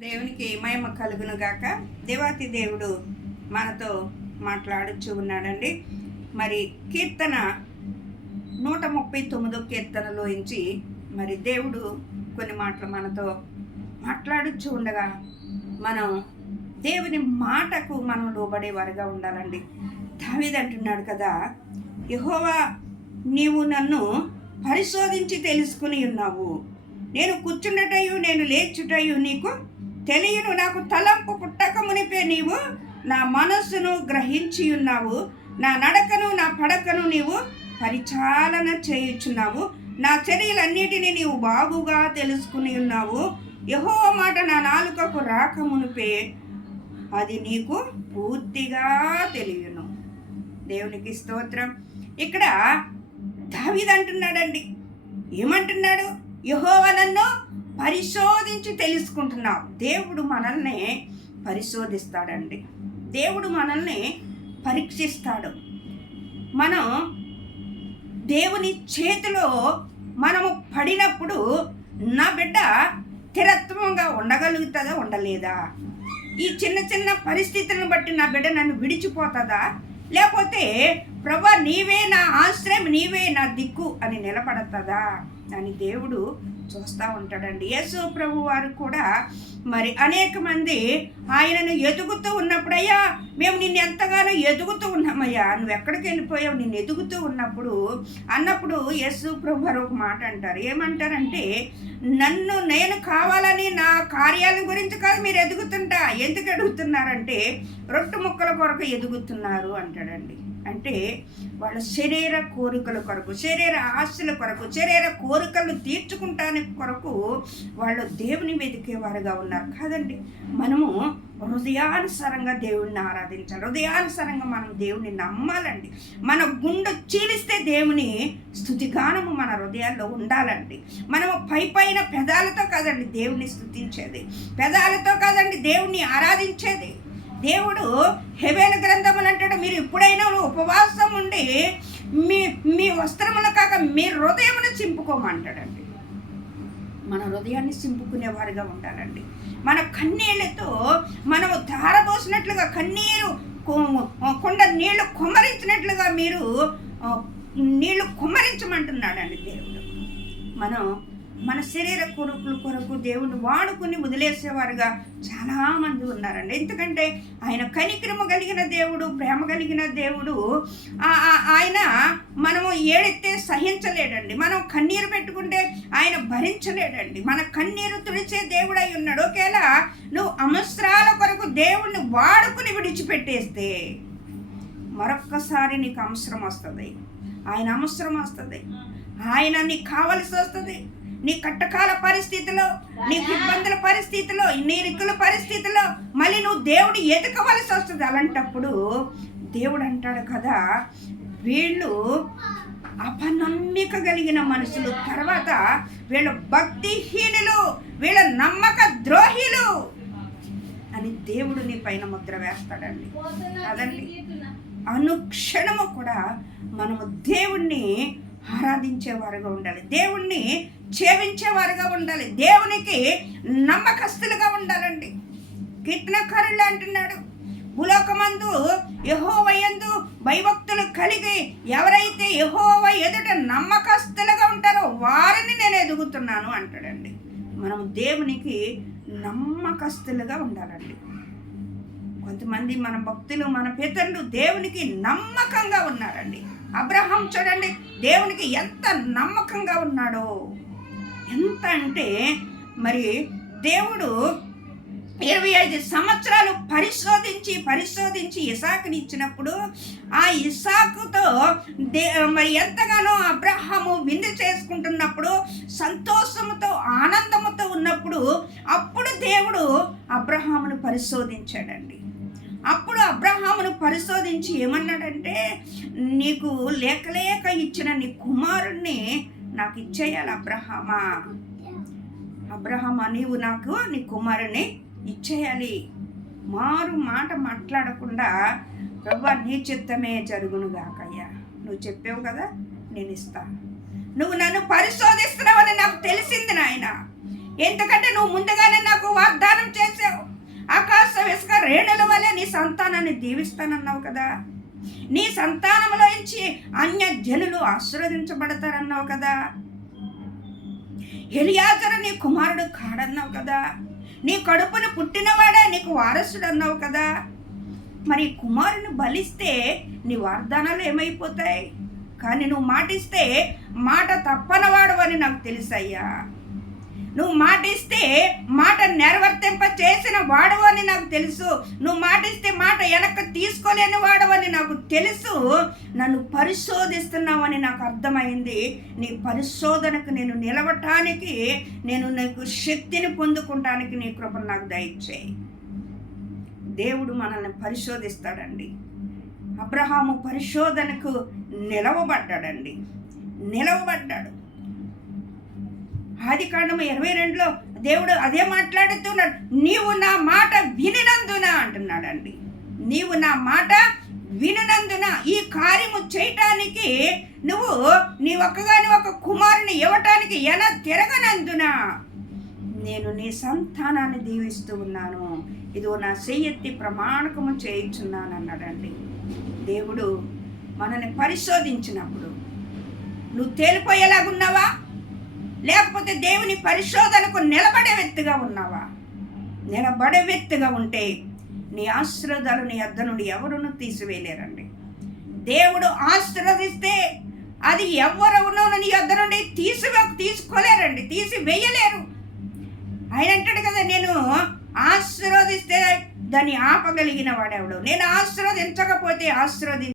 దేవునికి మహిమ కలుగును గాక. దేవాతి దేవుడు మనతో మాట్లాడుచు ఉన్నాడండి. మరి కీర్తన నూట ముప్పై తొమ్మిదో కీర్తనలోంచి మరి దేవుడు కొన్ని మాటలు మనతో మాట్లాడుచు ఉండగా మనం దేవుని మాటకు మనం లోబడే వారిగా ఉండాలండి. దావీదు అంటున్నాడు కదా యహోవా నీవు నన్ను పరిశోధించి తెలుసుకుని ఉన్నావు. నేను కూర్చున్నటయు నేను లేచుటయు నీకు తెలియను నాకు తలంపు పుట్టక మునిపే నీవు నా మనస్సును గ్రహించి ఉన్నావు. నా నడకను నా పడకను నీవు పరిచాలన చేయుచున్నావు. నా చర్యలన్నిటినీ నీవు బాగుగా తెలుసుకుని ఉన్నావు. యహో మాట నా నాలుకకు రాక మునిపే అది నీకు పూర్తిగా తెలియను. దేవునికి స్తోత్రం. ఇక్కడ దావిదంటున్నాడండి ఏమంటున్నాడు? యహోవ నన్ను పరిశోధించి తెలుసుకుంటున్నావు దేవుడు మనల్ని పరిశోధిస్తాడండి. దేవుడు మనల్ని పరీక్షిస్తాడు. మనం దేవుని చేతిలో మనము పడినప్పుడు నా బిడ్డ స్థిరత్వంగా ఉండగలుగుతుందా ఉండలేదా? ఈ చిన్న చిన్న పరిస్థితులను బట్టి నా బిడ్డ నన్ను విడిచిపోతుందా? లేకపోతే ప్రభా నీవే నా ఆశ్రయం నీవే నా దిక్కు అని నిలబడతదా? అని దేవుడు చూస్తూ ఉంటాడండి. యేసు ప్రభు వారు కూడా మరి అనేక మంది ఆయనను ఎదుగుతూ ఉన్నప్పుడయ్యా మేము నిన్ను ఎంతగానో ఎదుగుతూ ఉన్నామయ్యా నువ్వు ఎక్కడికి వెళ్ళిపోయావు నిన్ను ఎదుగుతూ ఉన్నప్పుడు అన్నప్పుడు యేసు ప్రభు వారు ఒక మాట అంటారు. ఏమంటారంటే నన్ను నేను కావాలని నా కార్యాల గురించి కాదు మీరు ఎదుగుతుంటా. ఎందుకు ఎదుగుతున్నారంటే రొట్టు ముక్కల కొరకు ఎదుగుతున్నారు అంటాడండి. అంటే వాళ్ళ శరీర కోరికల కొరకు శరీర ఆశల కొరకు శరీర కోరికలను తీర్చుకుంటానికి కొరకు వాళ్ళు దేవుని వెతికేవారుగా ఉన్నారు. కాదండి మనము హృదయానుసారంగా దేవుణ్ణి ఆరాధించాలి. హృదయానుసారంగా మనం దేవుని నమ్మాలండి. మన గుండె చీలిస్తే దేవుని స్థుతిగానము మన హృదయాల్లో ఉండాలండి. మనము పై పైన పెదాలతో కాదండి దేవుని స్థుతించేది. పెదాలతో కాదండి దేవుణ్ణి ఆరాధించేది. దేవుడు హెవెన్ గ్రంథములు అంటాడు. మీరు ఎప్పుడైనా ఉపవాసం ఉండి మీ మీ వస్త్రములు కాక మీ హృదయమును చింపుకోమంటాడండి. మన హృదయాన్ని చింపుకునేవారుగా ఉండాలండి. మన కన్నీళ్ళతో మనము ధారపోసినట్లుగా కన్నీరు కొండ నీళ్ళు కుమ్మరించినట్లుగా మీరు నీళ్ళు కుమ్మరించమంటున్నాడండి దేవుడు. మనం మన శరీర కొరుకుల కొరకు దేవుని వాడుకుని వదిలేసేవారుగా చాలామంది ఉన్నారండి. ఎందుకంటే ఆయన కనిక్రమ కలిగిన దేవుడు ప్రేమ కలిగిన దేవుడు. ఆయన మనము ఏడెత్తే సహించలేడండి మనం కన్నీరు పెట్టుకుంటే ఆయన భరించలేడండి. మన కన్నీరు తుడిచే దేవుడై ఉన్నాడు. ఒకేలా నువ్వు అవసరాల కొరకు దేవుణ్ణి వాడుకుని విడిచిపెట్టేస్తే మరొక్కసారి నీకు అవసరం వస్తుంది. ఆయన అవసరం వస్తుంది. ఆయన నీకు కావలసి వస్తుంది. నీ కట్టకాల పరిస్థితిలో నీకు ఇబ్బందుల పరిస్థితిలో నీ రిక్కుల పరిస్థితిలో మళ్ళీ నువ్వు దేవుడు ఎదుకవలసి వస్తుంది. అలాంటప్పుడు దేవుడు అంటాడు కదా వీళ్ళు అపనమ్మిక కలిగిన మనుషులు తర్వాత వీళ్ళు భక్తిహీనులు వీళ్ళ నమ్మక ద్రోహిలు అని దేవుడు నీ పైన ముద్ర వేస్తాడండి. అదండి. అనుక్షణము కూడా మనము దేవుణ్ణి ఆరాధించేవారుగా ఉండాలి. దేవుణ్ణి జీవించేవారుగా ఉండాలి. దేవునికి నమ్మకస్తులుగా ఉండాలండి. కీర్తనకారులు అంటున్నాడు. భూలోకమందు యహోవయందు భయభక్తులు కలిగి ఎవరైతే యహోవ ఎదుట నమ్మకస్తులుగా ఉంటారో వారిని నేను ఎదుగుతున్నాను అంటాడండి. మనం దేవునికి నమ్మకస్తులుగా ఉండాలండి. కొంతమంది మన భక్తులు మన పితరులు దేవునికి నమ్మకంగా ఉన్నారండి. అబ్రహం చూడండి దేవునికి ఎంత నమ్మకంగా ఉన్నాడో. ఎంత అంటే మరి దేవుడు ఇరవై ఐదు సంవత్సరాలు పరిశోధించి పరిశోధించి ఇసాకుని ఇచ్చినప్పుడు ఆ ఇసాకుతో దే మరి ఎంతగానో అబ్రహాము విందు చేసుకుంటున్నప్పుడు సంతోషముతో ఆనందముతో ఉన్నప్పుడు అప్పుడు దేవుడు అబ్రహామును పరిశోధించాడండి. అప్పుడు అబ్రహామును పరిశోధించి ఏమన్నాడంటే నీకు లేక లేక ఇచ్చిన నీ కుమారుణ్ణి నాకు ఇచ్చేయాలి అబ్రహమా. అబ్రహమా నీవు నాకు నీ కుమారుని ఇచ్చేయాలి. మారు మాట మాట్లాడకుండా ప్రభా నీ చిత్తమే జరుగును గాకయ్యా. నువ్వు చెప్పావు కదా నేను ఇస్తాను నువ్వు నన్ను పరిశోధిస్తున్నావని నాకు తెలిసింది నాయన. ఎందుకంటే నువ్వు ముందుగానే నాకు వాగ్దానం చేసి సంతానాన్ని దీవిస్తానన్నావు కదా. నీ సంతానంలోంచి అన్య జనులు ఆశీర్వదించబడతారన్నావు కదా. ఎలియాజరు నీ కుమారుడు కాడన్నావు కదా. నీ కడుపును పుట్టినవాడే నీకు వారసుడు అన్నావు కదా. మరి కుమారుని బలిస్తే నీ వాగ్దానాలు ఏమైపోతాయి? కానీ నువ్వు మాటిస్తే మాట తప్పనవాడు అని నాకు తెలుసయ్యా. నువ్వు మాటిస్తే మాట నెరవర్తింప చేసిన వాడవు అని నాకు తెలుసు. నువ్వు మాటిస్తే మాట వెనక్కి తీసుకోలేని వాడవని నాకు తెలుసు. నన్ను పరిశోధిస్తున్నావని నాకు అర్థమైంది. నీ పరిశోధనకు నేను నిలవటానికి నేను నీకు శక్తిని పొందుకుంటానికి నీ కృపను నాకు దయచేయి. దేవుడు మనల్ని పరిశోధిస్తాడండి. అబ్రహాము పరిశోధనకు నిలవబడ్డాడండి. నిలవబడ్డాడు. ఆది కాండము ఇరవై రెండులో దేవుడు అదే మాట్లాడుతున్నాడు నీవు నా మాట వినినందున అంటున్నాడండి. నీవు నా మాట వినినందున ఈ కార్యము చేయటానికి నువ్వు నీ ఒక్కగాని ఒక కుమారుని ఇవ్వటానికి ఎలా తిరగనందున? నేను నీ సంతానాన్ని దీవిస్తూ ఉన్నాను. ఇదిగో నా చెయ్యెత్తి ప్రమాణకము చేయించున్నాను అన్నాడండి. దేవుడు మనల్ని పరిశోధించినప్పుడు నువ్వు తేలిపోయేలాగున్నావా? లేకపోతే దేవుని పరిశోధనకు నిలబడే వ్యక్తిగా ఉన్నావా? నిలబడే వ్యక్తిగా ఉంటే నీ ఆశ్రదాలు నీ అద్ద నుండి ఎవరును తీసివేయలేరండి. దేవుడు ఆశీర్వదిస్తే అది ఎవరెవరో నీ అద్ద నుండి తీసివే తీసుకోలేరండి తీసి వేయలేరు ఆయన అంటాడు కదా నేను ఆశీర్వదిస్తే దాన్ని ఆపగలిగిన వాడెవడు? నేను ఆశీర్వదించకపోతే ఆశీర్వది